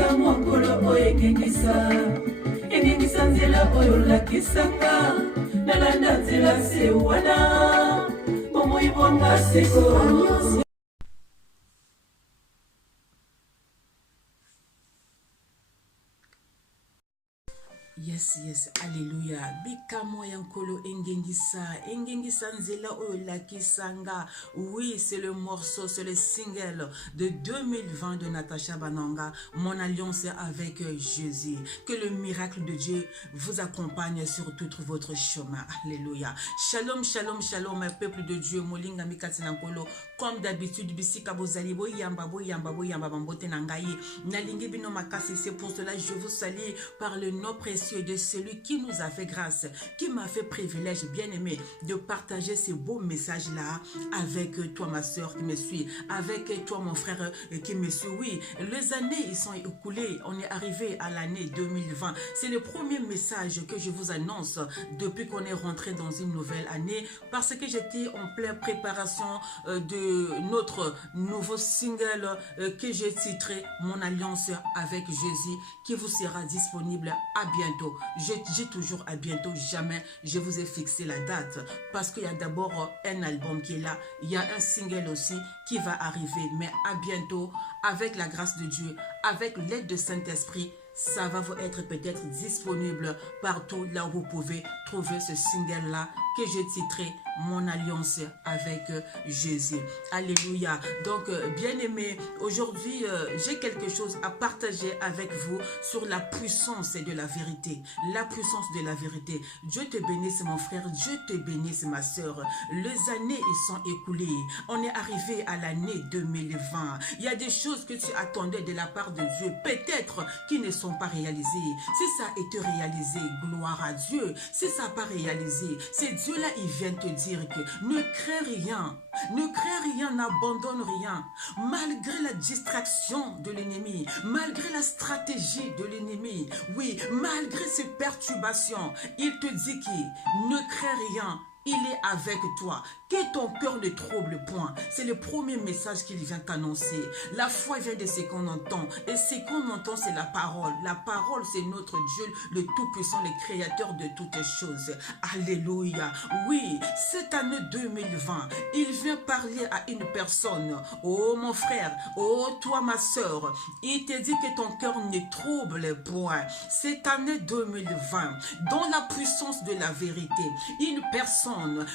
bika mokolo oyo engengisa nzela oyo lakisanga nalanda nzela se wana bomoi bwanga seko. Yes, alléluia. Bika moya nkolo engengisa nzela oyo lakisanga. Oui, c'est le morceau, c'est le single de 2020 de Natacha Bananga, Mon alliance avec Jésus. Que le miracle de Dieu vous accompagne sur tout votre chemin. Alléluia. Shalom, shalom, shalom, peuple de Dieu. Molinga mikatina nkolo. Comme d'habitude, bisika bozali boyamba bambote nangai. Nalingi bino makasi, c'est pour cela je vous salue par le nom précieux de celui qui nous a fait grâce, qui m'a fait privilège, bien aimé, de partager ces beaux messages-là avec toi, ma soeur qui me suit, avec toi, mon frère qui me suit. Oui, les années, ils sont écoulées. On est arrivé à l'année 2020. C'est le premier message que je vous annonce depuis qu'on est rentré dans une nouvelle année, parce que j'étais en pleine préparation de notre nouveau single que j'ai titré Mon alliance avec Jésus, qui vous sera disponible à bientôt. Je dis toujours à bientôt, jamais je vous ai fixé la date, parce qu'il y a d'abord un album qui est là, il y a un single aussi qui va arriver, mais à bientôt, avec la grâce de Dieu, avec l'aide de Saint-Esprit, ça va vous être peut-être disponible partout là où vous pouvez trouver ce single-là que j'ai titré Mon alliance avec Jésus. Alléluia. Donc, bien aimé, aujourd'hui, j'ai quelque chose à partager avec vous sur la puissance de la vérité. La puissance de la vérité. Dieu te bénisse, mon frère. Dieu te bénisse, ma soeur. Les années, ils sont écoulées. On est arrivé à l'année 2020. Il y a des choses que tu attendais de la part de Dieu, peut-être qui ne sont pas réalisées. Si ça a été réalisé, gloire à Dieu. Si ça n'a pas réalisé, c'est Dieu-là, il vient te dire que ne crains rien, n'abandonne rien, malgré la distraction de l'ennemi, malgré la stratégie de l'ennemi, oui, malgré ses perturbations, il te dit qu'il ne craint rien. Il est avec toi. Que ton cœur ne trouble point. C'est le premier message qu'il vient t'annoncer. La foi vient de ce qu'on entend. Et ce qu'on entend, c'est la parole. La parole, c'est notre Dieu, le Tout-Puissant, le Créateur de toutes choses. Alléluia. Oui, cette année 2020, il vient parler à une personne. Oh mon frère, oh toi ma soeur, il te dit que ton cœur ne trouble point. Cette année 2020, dans la puissance de la vérité, une personne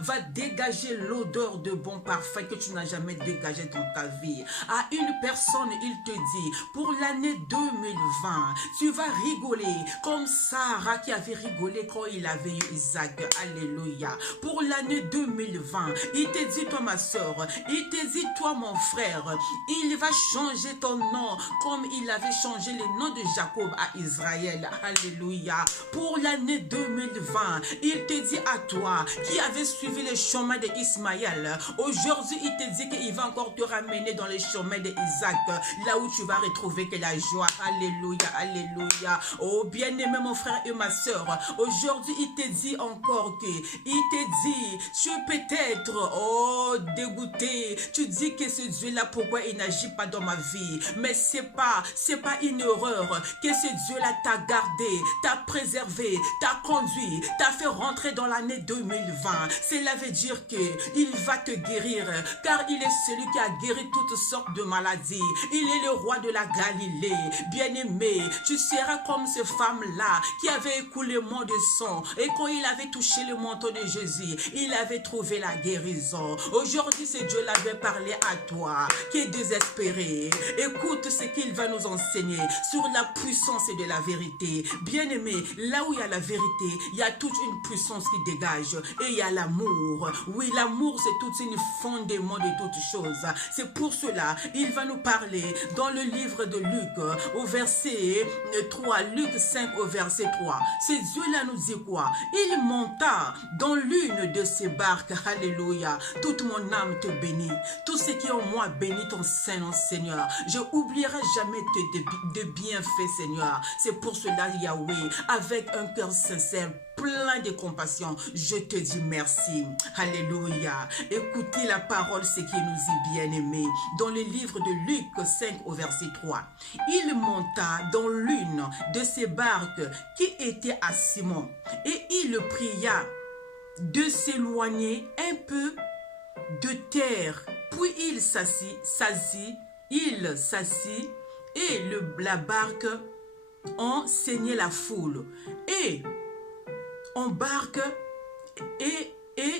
va dégager l'odeur de bon parfum que tu n'as jamais dégagé dans ta vie. À une personne, il te dit, pour l'année 2020, tu vas rigoler comme Sarah qui avait rigolé quand il avait eu Isaac. Alléluia. Pour l'année 2020, il te dit, toi ma soeur, il te dit, toi mon frère, il va changer ton nom comme il avait changé le nom de Jacob à Israël. Alléluia. Pour l'année 2020, il te dit à toi qui avait suivi le chemin d'Ismaël, aujourd'hui il te dit qu'il va encore te ramener dans le chemin d'Isaac, là où tu vas retrouver que la joie. Alléluia, alléluia. Oh bien-aimé mon frère et ma soeur, aujourd'hui il te dit encore que, il te dit, tu es peut-être dégoûté, tu dis que ce Dieu-là, pourquoi il n'agit pas dans ma vie, mais c'est pas une erreur, que ce Dieu-là t'a gardé, t'a préservé, t'a conduit, t'a fait rentrer dans l'année 2020. Cela veut dire qu'il va te guérir, car il est celui qui a guéri toutes sortes de maladies. Il est le roi de la Galilée. Bien-aimé, tu seras comme ces femmes-là qui avaient écoulé moins de sang, et quand il avait touché le manteau de Jésus, il avait trouvé la guérison. Aujourd'hui, c'est Dieu l'avait parlé à toi, qui est désespéré. Écoute ce qu'il va nous enseigner sur la puissance de la vérité. Bien-aimé, là où il y a la vérité, il y a toute une puissance qui dégage, et il y a l'amour. Oui, l'amour, c'est tout un fondement de toutes choses. C'est pour cela, il va nous parler dans le livre de Luc, au verset 3, Luc 5 au verset 3. Ce Dieu-là nous dit quoi? Il monta dans l'une de ses barques. Alléluia. Toute mon âme te bénit. Tout ce qui est en moi bénit ton Saint-Nom, Seigneur. Je n'oublierai jamais de bienfaits, Seigneur. C'est pour cela, Yahweh, avec un cœur sincère, plein de compassion. Je te dis merci. Alléluia. Écoutez la parole, ce qui nous est bien aimé. Dans le livre de Luc 5 au verset 3. Il monta dans l'une de ces barques qui était à Simon et il le pria de s'éloigner un peu de terre. Puis il s'assit et la barque enseignait la foule. Et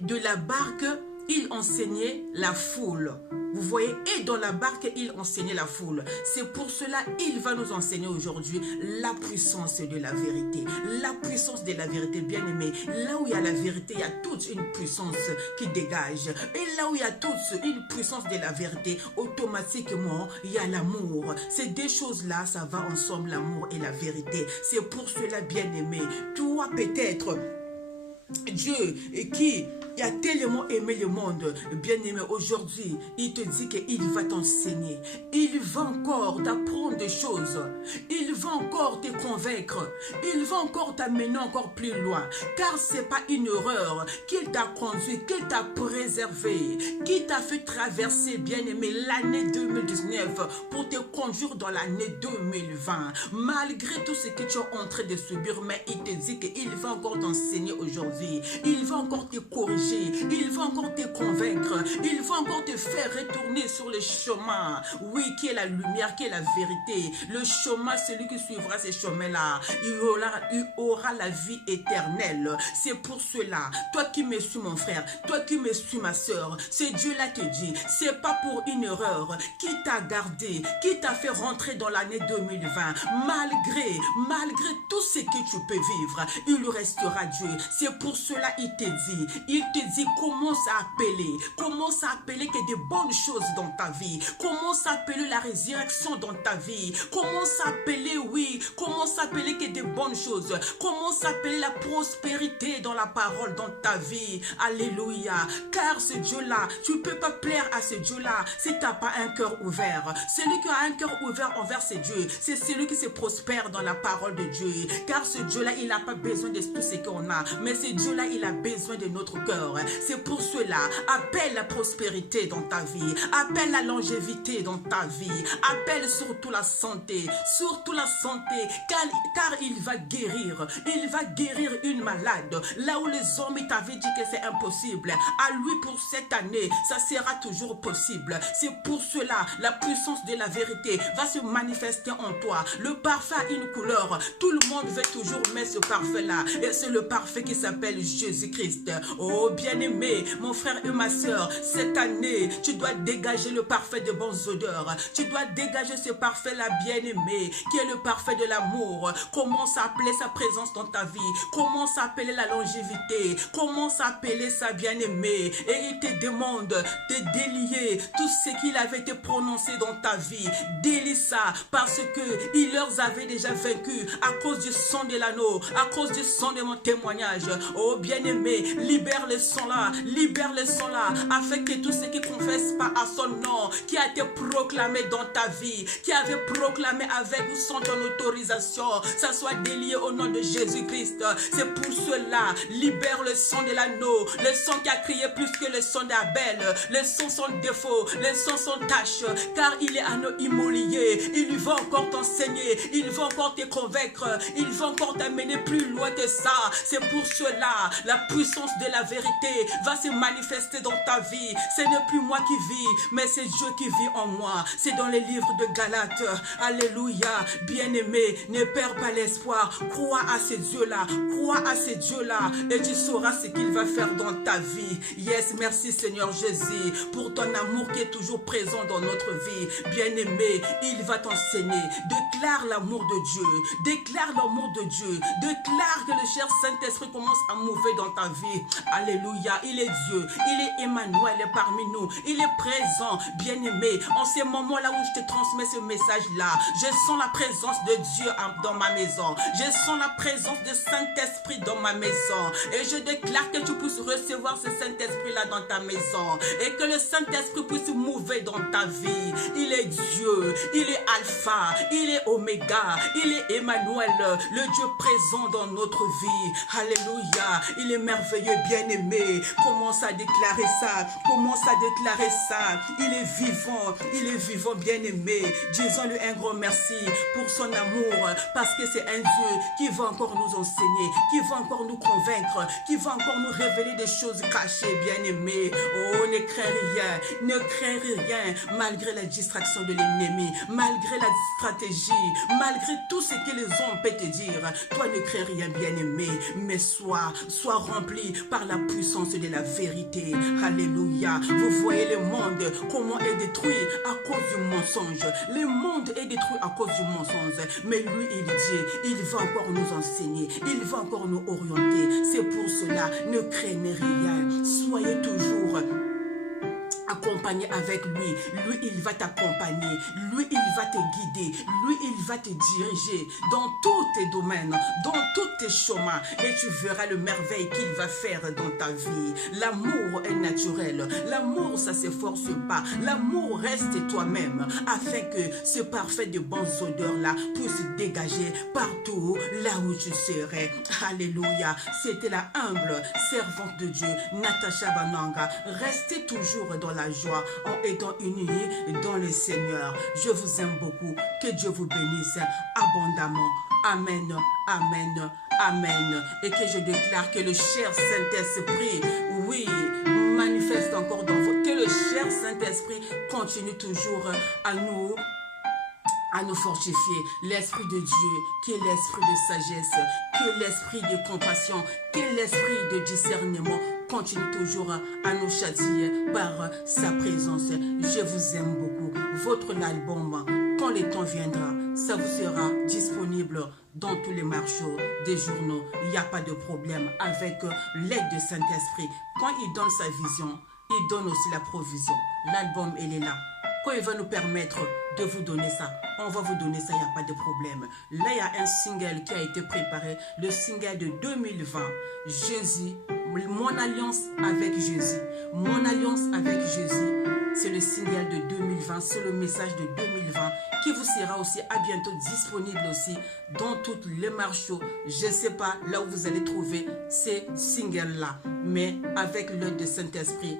de la barque, il enseignait la foule. Vous voyez, et dans la barque, il enseignait la foule. C'est pour cela il va nous enseigner aujourd'hui la puissance de la vérité. La puissance de la vérité, bien aimé. Là où il y a la vérité, il y a toute une puissance qui dégage. Et là où il y a toute une puissance de la vérité, automatiquement, il y a l'amour. Ces deux choses-là, ça va ensemble, l'amour et la vérité. C'est pour cela, bien aimé, toi peut-être, Dieu qui a tellement aimé le monde, bien aimé, aujourd'hui, il te dit qu'il va t'enseigner. Il va encore t'apprendre des choses. Il va encore te convaincre. Il va encore t'amener encore plus loin. Car ce n'est pas une erreur qu'il t'a conduit, qu'il t'a préservé, qui t'a fait traverser, bien aimé, l'année 2019 pour te conduire dans l'année 2020. Malgré tout ce que tu es en train de subir, mais il te dit qu'il va encore t'enseigner aujourd'hui. Il va encore te corriger, il va encore te convaincre, il va encore te faire retourner sur le chemin, oui, qui est la lumière, qui est la vérité. Le chemin, celui qui suivra ce chemin-là, il aura la vie éternelle. C'est pour cela, toi qui me suis mon frère, toi qui me suis ma soeur, c'est Dieu-là te dit, c'est pas pour une erreur qui t'a gardé, qui t'a fait rentrer dans l'année 2020, malgré tout ce que tu peux vivre, il restera Dieu. C'est pour cela il te dit, commence à appeler que des bonnes choses dans ta vie, commence à appeler la résurrection dans ta vie, commence à appeler, oui, commence à appeler que des bonnes choses, commence à appeler la prospérité dans la parole dans ta vie. Alléluia. Car ce Dieu-là, tu ne peux pas plaire à ce Dieu-là si tu n'as pas un cœur ouvert. Celui qui a un cœur ouvert envers ce Dieu, c'est celui qui se prospère dans la parole de Dieu. Car ce Dieu-là, il n'a pas besoin de tout ce qu'on a, mais ce Dieu-là, il a besoin de notre cœur. C'est pour cela, appelle la prospérité dans ta vie, appelle la longévité dans ta vie, appelle surtout la santé, car il va guérir une malade. Là où les hommes t'avaient dit que c'est impossible, à lui pour cette année, ça sera toujours possible. C'est pour cela, la puissance de la vérité va se manifester en toi. Le parfum a une couleur, tout le monde veut toujours mettre ce parfum-là, et c'est le parfum qui s'appelle Jésus-Christ. Oh bien-aimé, mon frère et ma soeur, cette année, tu dois dégager le parfum de bonnes odeurs. Tu dois dégager ce parfum-là, bien-aimé, qui est le parfum de l'amour. Commence à appeler sa présence dans ta vie. Commence à appeler la longévité. Commence à appeler sa bien-aimé. Et il te demande de délier tout ce qu'il avait été prononcé dans ta vie. Délie ça, parce que il leur avait déjà vaincu à cause du sang de l'anneau, à cause du sang de mon témoignage. Oh bien-aimé, libère le sang là, afin que tous ceux qui confessent pas à son nom, qui a été proclamé dans ta vie, qui avait proclamé avec ou sans ton autorisation, ça soit délié au nom de Jésus-Christ. C'est pour cela, libère le sang de l'anneau, le sang qui a crié plus que le sang d'Abel, le sang sans défaut, le sang sans tache, car il est agneau immolé. Il va encore t'enseigner, il va encore te convaincre, il va encore t'amener plus loin que ça. C'est pour cela, la puissance de la vérité va se manifester dans ta vie. Ce n'est plus moi qui vis, mais c'est Dieu qui vit en moi. C'est dans les livres de Galates. Alléluia. Bien-aimé, ne perds pas l'espoir. Crois à ce Dieu-là. Crois à ce Dieu-là et tu sauras ce qu'il va faire dans ta vie. Yes, merci Seigneur Jésus pour ton amour qui est toujours présent dans notre vie. Bien-aimé, il va t'enseigner. Déclare l'amour de Dieu. Déclare l'amour de Dieu. Déclare que le cher Saint-Esprit commence à mouver dans ta vie. Alléluia, il est Dieu, il est Emmanuel parmi nous, il est présent, bien-aimé. En ces moments-là où je te transmets ce message-là, je sens la présence de Dieu dans ma maison, je sens la présence du Saint-Esprit dans ma maison, et je déclare que tu puisses recevoir ce Saint-Esprit-là dans ta maison, et que le Saint-Esprit puisse mouver dans ta vie. Il est Dieu, il est Alpha Alpha, il est Oméga, il est Emmanuel, le Dieu présent dans notre vie. Alléluia, il est merveilleux, bien-aimé. Commence à déclarer ça, commence à déclarer ça. Il est vivant, bien-aimé. Disons-lui un grand merci pour son amour, parce que c'est un Dieu qui va encore nous enseigner, qui va encore nous convaincre, qui va encore nous révéler des choses cachées, bien-aimé. Oh, ne crains rien, malgré la distraction de l'ennemi, malgré la stratégie, malgré tout ce que les hommes peuvent te dire. Toi, ne crains rien, bien-aimé, mais sois rempli par la puissance de la vérité. Alléluia. Vous voyez le monde, comment est détruit à cause du mensonge. Le monde est détruit à cause du mensonge. Mais lui, il dit, il va encore nous enseigner, il va encore nous orienter. C'est pour cela, ne craignez rien. Soyez toujours accompagné avec lui. Lui, il va t'accompagner. Lui, il va te guider. Lui, il va te diriger dans tous tes domaines, dans tous tes chemins. Et tu verras le merveille qu'il va faire dans ta vie. L'amour est naturel. L'amour, ça s'efforce pas. L'amour reste toi-même, afin que ce parfait de bonnes odeurs-là puisse dégager partout là où tu serais. Alléluia. C'était la humble servante de Dieu, Natasha Bananga. Restez toujours dans la joie en étant unis dans le Seigneur. Je vous aime beaucoup. Que Dieu vous bénisse abondamment. Amen, amen, amen. Et que je déclare que le cher Saint-Esprit, oui, manifeste encore dans vous. Que le cher Saint-Esprit continue toujours à nous fortifier. L'Esprit de Dieu, qui est l'Esprit de sagesse, qui est l'Esprit de compassion, qui est l'Esprit de discernement, continue toujours à nous châtier par sa présence. Je vous aime beaucoup. Votre album, quand le temps viendra, ça vous sera disponible dans tous les marchés des journaux. Il n'y a pas de problème avec l'aide de Saint-Esprit. Quand il donne sa vision, il donne aussi la provision. L'album, il est là. Quand il va nous permettre de vous donner ça, on va vous donner ça, il n'y a pas de problème. Là, il y a un single qui a été préparé, le single de 2020, Jésus, mon alliance avec Jésus. Mon alliance avec Jésus, c'est le single de 2020, c'est le message de 2020 qui vous sera aussi à bientôt disponible aussi dans toutes les marchés. Je ne sais pas là où vous allez trouver ces singles-là, mais avec l'aide de Saint-Esprit,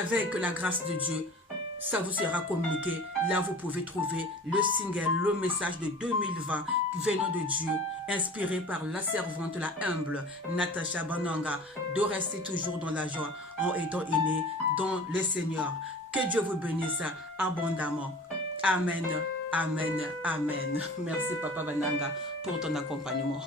avec la grâce de Dieu, ça vous sera communiqué. Là, vous pouvez trouver le single, le message de 2020 venant de Dieu, inspiré par la servante, la humble Natasha Bananga, de rester toujours dans la joie en étant unis dans le Seigneur. Que Dieu vous bénisse abondamment. Amen, amen, amen. Merci Papa Bananga pour ton accompagnement.